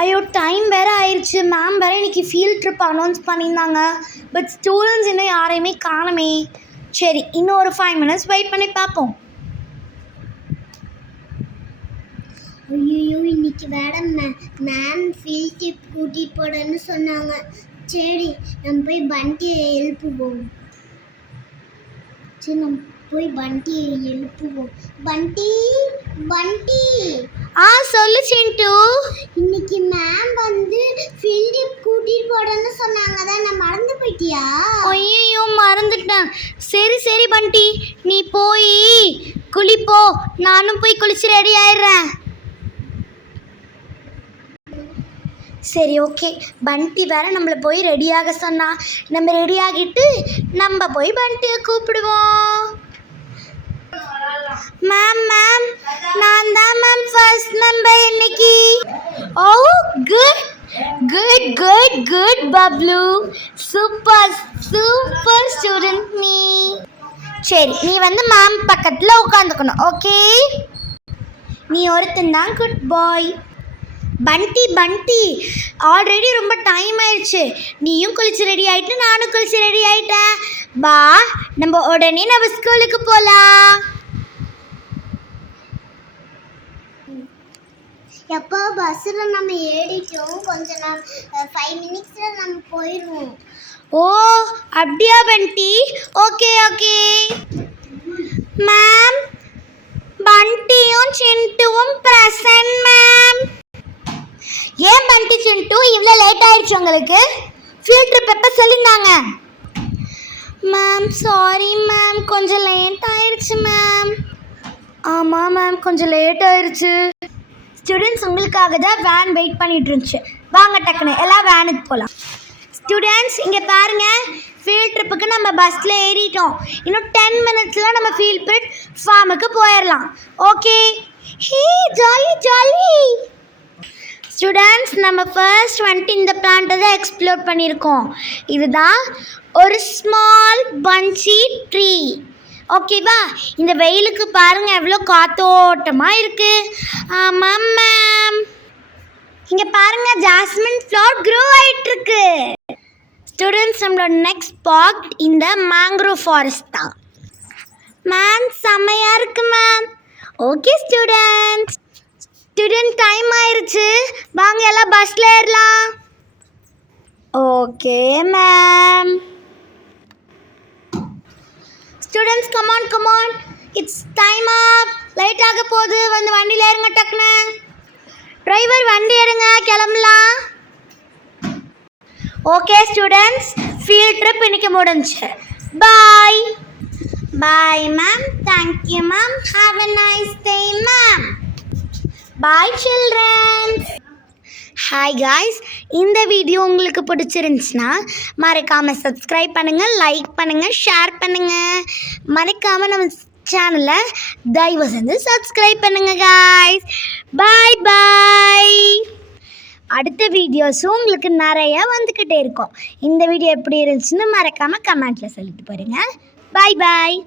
ஐயோ டைம் வேறு ஆயிடுச்சு. மேம் வேறு இன்றைக்கி ஃபீல்ட் ட்ரிப் அனௌன்ஸ் பண்ணியிருந்தாங்க. பட் ஸ்டூடெண்ட்ஸ் இன்னும் யாரையுமே காணுமே. சரி, இன்னும் ஒரு 5 minutes வெயிட் பண்ணி பார்ப்போம். ஐயோ, இன்னைக்கு வேற மேம் ஃபீல்ட் ட்ரிப் கூட்டிகிட்டு போடன்னு சொன்னாங்க. சரி, நம்ம போய் பண்டியை எழுப்புவோம். சரி, நம்ம போய் பண்டியை எழுப்புவோம். பண்டி பண்டி. சொல்லு சிண்டு. இன்னைக்கு மேம் வந்து ஃபீல்ட் ட்ரிப் கூட்டிகிட்டு போடன்னு சொன்னாங்க. தான் நான் மறந்து போயிட்டியா? ஐயோ மறந்துட்டேன். சரி சரி பண்டி, நீ போய் குளிப்போ, நானும் போய் குளிச்சு ரெடி ஆயிடுறேன். சரி ஓகே. பண்டி வேற நம்மளை போய் ரெடியாக சொன்னா. நம்ம ரெடி ஆகிட்டு நம்ம போய் பண்டியை கூப்பிடுவோம். மேம் மேம், நான் தான் மேம் ஃபர்ஸ்ட் நம்பர் இன்னைக்கு. Oh good good good good Bablu, super super student நீ. சரி, நீ வந்து மேம் பக்கத்தில் உட்காந்துக்கணும். ஓகே, நீ ஒருத்தன் தான் குட் பாய். பண்டி பண்டி, ஆல்ரெடி ரொம்ப டைம் ஆயிடுச்சு. நீயும் குளிச்சு ரெடி ஆகிட்டு, நானும் குளிச்சு ரெடி ஆகிட்டேன். பா, நம்ம உடனே நம்ம ஸ்கூலுக்கு போகலாம். எப்போ பஸ்ஸில் நம்ம ஏறிட்டோம். கொஞ்ச நாள் 5 minutesல நம்ம போயிடுவோம். ஓ அப்படியா பண்டி? Okay okay. மேம், பண்டியும் சிண்டுவும் பிரசன்ட் மேம். ஏன் பண்டி சிண்டு இவ்வளோ லேட் ஆயிடுச்சு உங்களுக்கு? ஃபீல்ட் ட்ரிப் எப்போ சொல்லியிருந்தாங்க? மேம் சாரி மேம், கொஞ்சம் லேட் ஆயிடுச்சு மேம். ஆமாம் மேம், கொஞ்சம் லேட் ஆயிடுச்சு. ஸ்டூடெண்ட்ஸ் உங்களுக்காக தான் வேன் வெயிட் பண்ணிட்டு இருந்துச்சு. வாங்க டக்குன்னு எல்லாம் வேனுக்கு போகலாம். ஸ்டூடெண்ட்ஸ் இங்கே பாருங்கள், ஃபீல்ட் ட்ரிப்புக்கு நம்ம பஸ்ஸில் ஏறிட்டோம். இன்னும் 10 minutesல நம்ம ஃபீல்ட் ட்ரிப் ஃபார்முக்கு போயிடலாம். ஓகே, ஹே ஜாலி ஜாலி. ஸ்டூடெண்ட்ஸ், நம்ம ஃபர்ஸ்ட் வந்துட்டு இந்த பிளான்ட்டை தான் எக்ஸ்ப்ளோர் பண்ணியிருக்கோம். இதுதான் ஒரு ஸ்மால் பன்ச்சி ட்ரீ. ஓகேவா? இந்த வெயிலுக்கு பாருங்கள் எவ்வளோ காத்தோட்டமாக இருக்குது. ஆமாம் மேம். இங்கே பாருங்கள், ஜாஸ்மின் ஃப்ளவர் க்ரோ ஆகிட்டுருக்கு. ஸ்டூடெண்ட்ஸ், நம்மளோட நெக்ஸ்ட் ஸ்பாட் இந்த மேங்க்ரோவ் ஃபாரஸ்ட் தான். மேம் செம்மையாக இருக்கு மேம். ஓகே ஸ்டூடெண்ட்ஸ், டைம் ஆயிடுச்சு, வாங்க எல்லாம் பஸ்ஸில் ஏறலாம். Okay ma'am. Students come on come on, it's time up. Light ஆக போகுது, வந்து வண்டியில் ஏறுங்க டக்குன்னு. டிரைவர் வண்டி எடுங்க, கிளம்பலாம். ஓகே ஸ்டூடெண்ட்ஸ், ஃபீல்ட் ட்ரிப் இன்னைக்கு முடிஞ்சு. Bye bye ma'am. Thank you ma'am. Have a nice day ma'am. Bye childrens. Hi guys, இந்த வீடியோ உங்களுக்கு பிடிச்சிருந்துச்சுன்னா மறக்காமல் சப்ஸ்கிரைப் பண்ணுங்கள், லைக் பண்ணுங்கள், ஷேர் பண்ணுங்கள். மறக்காமல் நம்ம சேனலை தயவு செஞ்சு சப்ஸ்கிரைப் பண்ணுங்கள் காய்ஸ். பாய் பாய். அடுத்த வீடியோஸும் உங்களுக்கு நிறையா வந்துக்கிட்டே இருக்கும். இந்த வீடியோ எப்படி இருந்துச்சுன்னு மறக்காமல் கமெண்ட்டில் சொல்லிட்டு போகிறீங்க. பாய் பாய்.